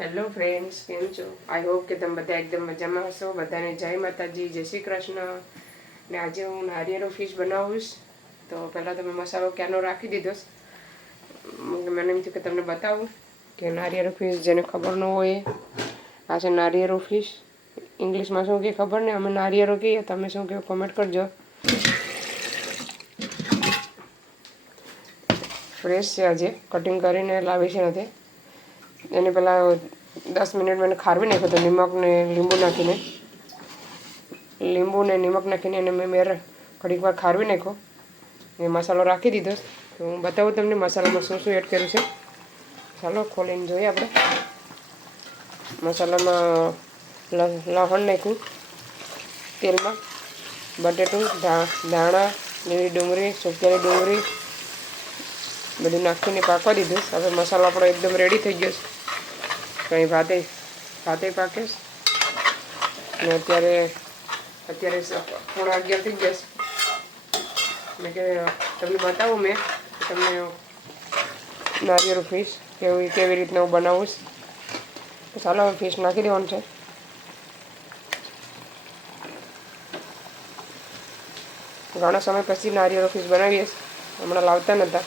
Hello friends કેમ છો? I hope કે તમે બધા એકદમ મજામાં હશો. બધાને જય માતાજી, જય શ્રી કૃષ્ણ. ને આજે હું નારિયેળો ફિશ બનાવીશ. તો પહેલાં તમે મસાલો ક્યાંનો રાખી દીધો? મને એમ થયું કે તમને બતાવું કે નારિયેળો ફિશ જેને ખબર ન હોય, આ છે નારિયેળો ફિશ ઇંગ્લિશમાં શું કહે ખબર નહીં? અમે નારિયેળો કહીએ, તમે શું કહો કોમેન્ટ કરજો. ફ્રેશ છે આજે. કટિંગ કરીને લાવી છે નથી એને પહેલાં દસ મિનિટ મને ખારવી નાખ્યો હતો નિમક ને લીંબુ નાખીને. લીંબુ ને નિમક નાખીને એને મેં મેર ઘડીક વાર ખારવી નાખ્યો. એ મસાલો રાખી દીધો. તો હું બતાવું તમને મસાલામાં શું શું એડ કર્યું છે. ચાલો ખોલીને જોઈએ આપણે. મસાલામાં લહણ નાખ્યું. તેલમાં બટેટું ધાણા, લીલી ડુંગળી, સુકેલી ડુંગળી બધું નાખીને પાકવા દીધું. હવે મસાલો આપણો એકદમ રેડી થઈ ગયો છે. કંઈ ભાતે ભાતે પાકે છે. ને અત્યારે અત્યારે પોણા અગિયાર થઈ ગયા છે. મેં કે, તમને બતાવું મેં, તમને નારિયેળ ફિશ કેવી કેવી રીતના હું બનાવું છું. ચાલો, હવે ફિશ નાખી દેવાનું છે. ઘણા સમય પછી નારિયેળ ફિશ બનાવીએ. હમણાં લાવતા નહોતા.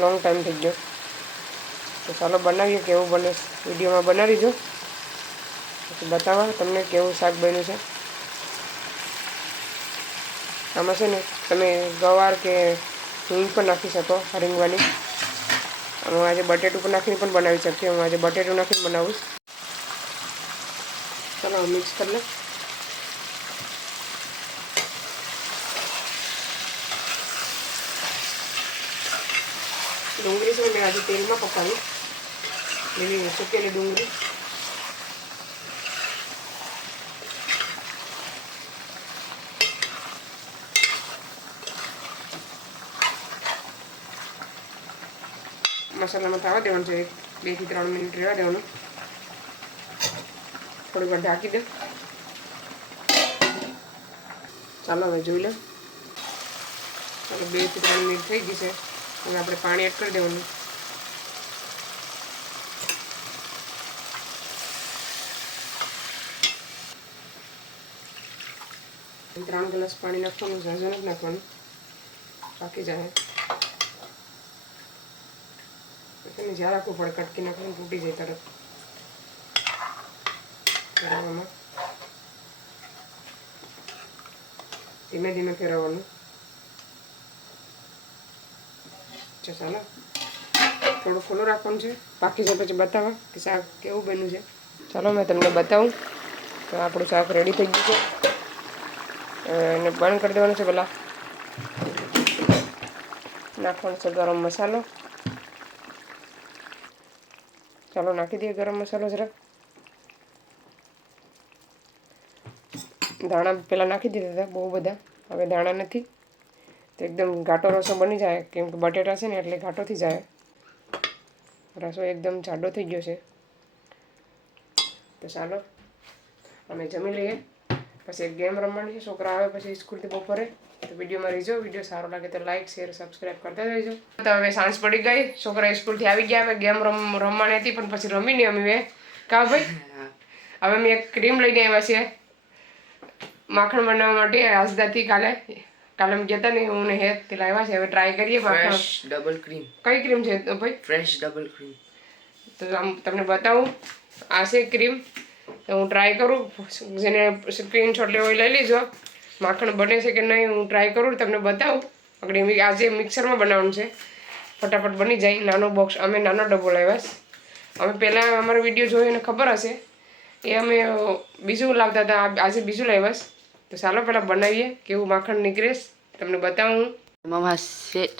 લોંગ ટાઈમ થઈ ગયો. તો ચાલો બનાવીએ, કેવું બને. વિડીયોમાં બનાવી જો બતાવવા તમને કેવું શાક બન્યું છે. આમાં છે ને, તમે ગવાર કે હિંગ પણ નાખી શકો રીંગવાની હું આજે બટેટું પણ નાખીને પણ બનાવી શકીએ હું આજે બટેટું નાખીને બનાવું ચાલો, મિક્સ કરી લે. ડુંગળી છે મેં આજે તેલમાં પકાવી. એવી સુકેલી ડુંગળી. મસાલામાં થવા દેવાનું છે. બેથી ત્રણ મિનિટ રહેવા દેવાનું. થોડી વાર ઢાંકી દે. ચાલો હવે જોઈ લે. ચાલો, બેથી ત્રણ મિનિટ થઈ ગઈ છે. હવે આપણે પાણી એડ કરી દેવાનું. ત્રણ ગ્લાસ પાણી નાખવાનું, ઝાઝું નથી નાખવાનું. બાકી જાય. તેને જ્યાં રાખવું પડે, કટકી નાખવાનું, તૂટી જાય તરત. ફેરવવામાં. ધીમે ધીમે ફેરવવાનું. છે ચાલો થોડું ખુલ્લું રાખવાનું છે. બાકી છે, પછી બતાવવા કે શાક કેવું બન્યું છે. ચાલો, મેં તમને બતાવું. તો આપણું શાક રેડી થઈ ગયું છે. એને બંધ કરી દેવાનું છે પહેલાં. નાખવાનો છે ગરમ મસાલો. ચાલો, નાખી દઈએ ગરમ મસાલો જરાક ધાણા પહેલાં નાખી દીધા હતા બહુ બધા. હવે ધાણા નથી. તો એકદમ ઘાટો રસો બની જાય, કેમ કે બટેટા છે ને એટલે ઘાટો થઈ જાય. રસો એકદમ જાડો થઈ ગયો છે. તો ચાલો, અમે જમી લઈએ. પછી એક ગેમ રમવાની છે, છોકરા આવે પછી સ્કૂલથી બપોરે. તો વિડીયોમાં રહીજો, વીડિયો સારો લાગે તો લાઈક શેર સબસ્ક્રાઈબ કરતા રહેજો. તો હવે સાંજ પડી ગઈ છોકરા સ્કૂલથી આવી ગયા હવે ગેમ રમ, રમવાની હતી, પણ પછી રમી નહીં અમે કા ભાઈ? હવે અમે એક ક્રીમ લઈને આવ્યા છીએ. માખણ બનાવવા માટે આજદાથી કાલે કાલે અમે ગયા હતા ને હું હેત તે લાવ્યા છે હવે ટ્રાય કરીએ ફ્રેશ ડબલ ક્રીમ કઈ ક્રીમ છે તો ભાઈ? ફ્રેશ ડબલ ક્રીમ તો આમ તમને બતાવું. આ છે ક્રીમ તો હું ટ્રાય કરું. જેને સ્ક્રીનશોટ લેવો લઈ લેજો. માખણ બને છે કે નહીં હું ટ્રાય કરું તમને બતાવું. મિ- આજે મિક્સરમાં બનાવવાનું છે ફટાફટ બની જાય. નાનો બોક્સ અમે નાનો ડબ્બો લાવ્યા અમે પહેલાં અમારો વીડિયો જોયો એને ખબર હશે. એ અમે બીજું લાવતા હતા. આજે બીજું લાવ્યા. તો ચાલો પહેલાં બનાવીએ કેવું માખણ નીકળે તમને બતાવું. મમા સેટ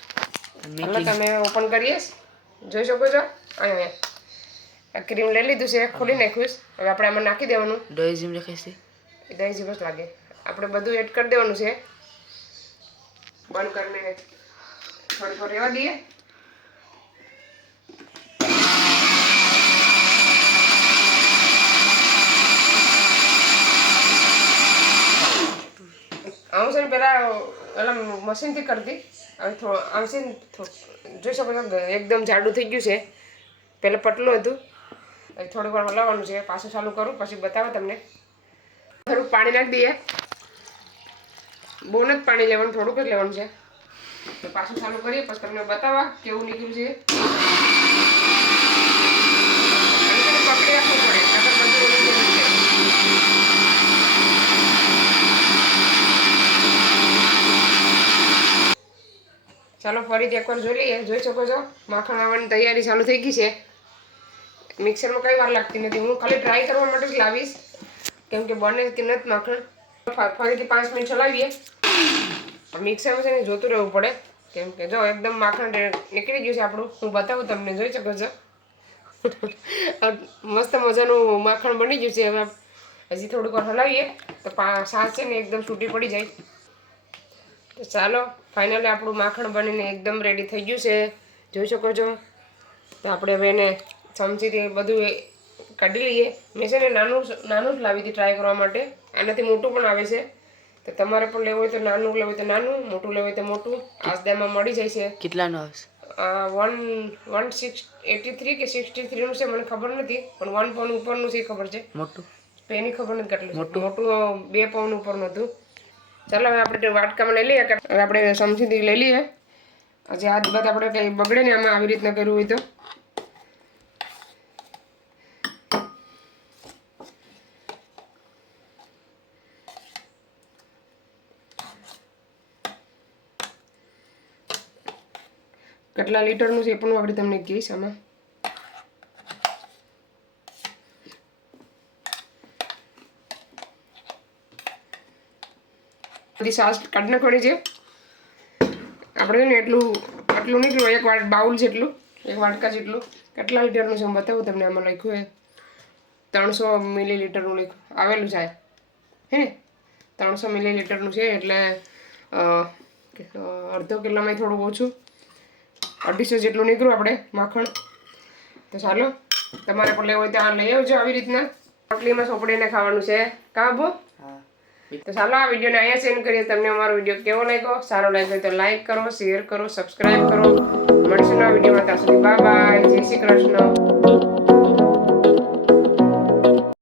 said તમે ઓપન કરીએ. જોઈ શકો છો? અહીંયા. આ ક્રીમ લઈ લીધું છે ખોલી નાખ્યું હવે આપણે આમાં નાખી દેવાનું. doism લખે છે. દહીં જીમ જીવસ લાગે. આપણે બધું એડ કરી દેવાનું છે. બંધ કરીને થોડી થોડી રહેવા દઈએ. પેલા પેલા મશીનથી કરતી. હવે થોડું આમ છે જોઈ શકો છો એકદમ જાડું થઈ ગયું છે. પહેલાં પતલું હતું. હવે થોડીક વાર હલાવવાનું છે. પાછું ચાલુ કરું, પછી બતાવો તમને. થોડુંક પાણી નાખી દઈએ. બહુ નથી પાણી લેવાનું, થોડુંક જ લેવાનું છે. તો પાછું ચાલુ કરીએ, પછી તમને બતાવવા કેવું નીકળ્યું છે. પકડી રાખવું પડે નકર બધું ઓલું થઈ જશે. ચાલો ફરીથી એકવાર જોઈ લઈએ. જોઈ શકો છો, માખણ આવવાની તૈયારી ચાલુ થઈ ગઈ છે. મિક્સરમાં કઈ વાર લાગતી નથી. હું ખાલી ટ્રાય કરવા માટે જ લાવીશ. કેમ કે બને કે નથી માખણ. ફરીથી પાંચ મિનિટ ચલાવીએ. મિક્સરમાં છે ને જોતું રહેવું પડે. કેમ કે જો એકદમ માખણ નીકળી ગયું છે આપણું. હું બતાવું તમને, જોઈ શકો છો. મસ્ત મજાનું માખણ બની ગયું છે. હવે હજી થોડુંક વાર હલાવીએ. તો સાસ છે ને એકદમ છૂટી પડી જાય. તો ચાલો ફાઇનલી આપણું માખણ બનીને એકદમ રેડી થઈ ગયું છે. જોઈ શકો છો? તો આપણે હવે એને ચમચીથી બધું કાઢી લઈએ. મેં છે ને નાનું નાનું જ લાવી હતી ટ્રાય કરવા માટે. આનાથી મોટું પણ આવે છે. તો તમારે પણ લેવું હોય તો નાનું લેવું હોય તો નાનું મોટું લેવું હોય તો મોટું. આસદામાં મળી જાય છે. કેટલાનું આવશે? One one six eighty three કે સિક્સટી થ્રીનું છે મને ખબર નથી. પણ વન પાઉન્ડ ઉપરનું છે ખબર છે. મોટું? એની ખબર નથી કેટલું મોટું? મોટું બે પાઉન્ડ ઉપરનું હતું. ચાલો, હવે આપણે વાટકામાં લઈ લઈએ હવે આપણે સમજીથી લઈ લઈએ. પછી હાથ બાદ આપણે કંઈ બગડે ને આમાં આવી રીતના કર્યું હોય તો. કેટલા લીટરનું છે એ પણ આપણે તમને કહીશ આમાં. બધી સાસ કાઢી નાખવાની છે. આપણે ને એટલું આટલું નીકળ્યું એક વાટ બાઉલ જેટલું, એક વાટકા જેટલું. કેટલા લીટરનું છે હું બતાવું તમને, આમાં લખ્યું એ ત્રણસો મિલીલીટરનું લખ્યું. આવેલું છે હે ને? ત્રણસો મિલીલીટરનું છે એટલે અડધો કિલોમાં થોડું ઓછું. અઢીસો જેટલું નીકળ્યું આપણે, માખણ. તો ચાલો, તમારે પણ લેવું હોય તો આ લઈ આવજો આવી રીતના. રોટલીમાં સોપડીને ખાવાનું છે. કાબો હા. તો ચાલો આ વિડીયોને અહીંયા સેન્ડ કરીએ. તમને અમારો વીડિયો કેવો લાગ્યો? સારો લાગ્યો તો લાઈક કરો શેર કરો સબસ્ક્રાઇબ કરો. મળીશું નવા વિડીયોમાં. ત્યાં સુધી બાય બાય જય શ્રી કૃષ્ણ.